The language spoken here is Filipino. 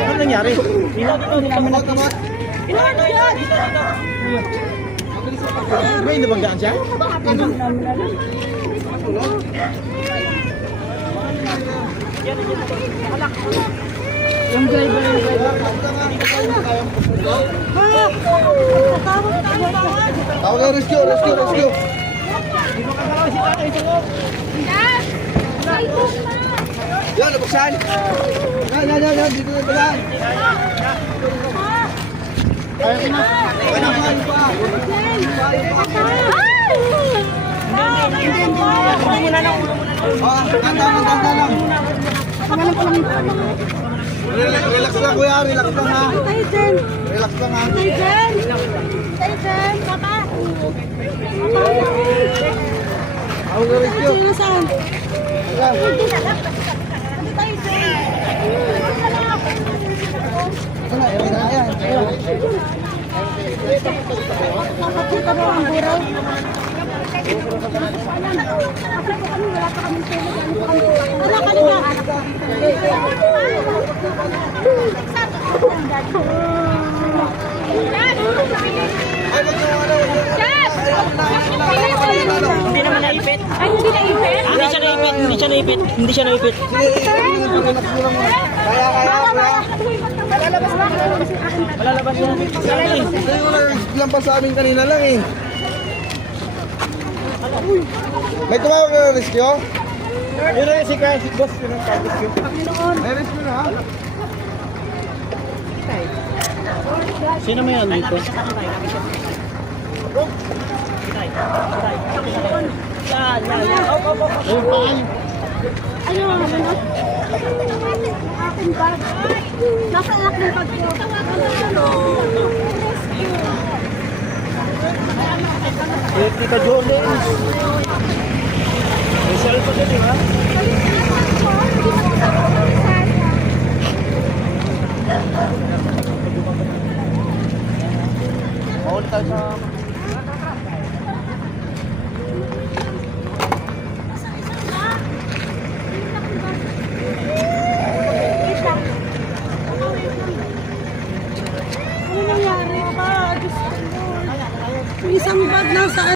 Ano nangyari? May nabanggaan siya? Yung driver. Tawag ang rescue. Yan, nabuksan. Yan. Dito na pala. Relax lang kuya, relax lang ha. Relax lang ha. Papa. Ako na rescue. Nakakita mo ang buraw. Wala ka nila. Hindi naman naipit. Ay, hindi naipit? Hindi siya naipit. Malalabas na. Malalabas na. Hindi mo lang pa sa amin kanina lang eh. May tumawag na rescue? Yun na si boss, yun ang rescue. May rescue na ha? Sino may ano dito? Ayun, ano? Aking bag. Nasa anak ng bag ko. Tita Jolens. May cellphone na, di ba? Bawal tayo sa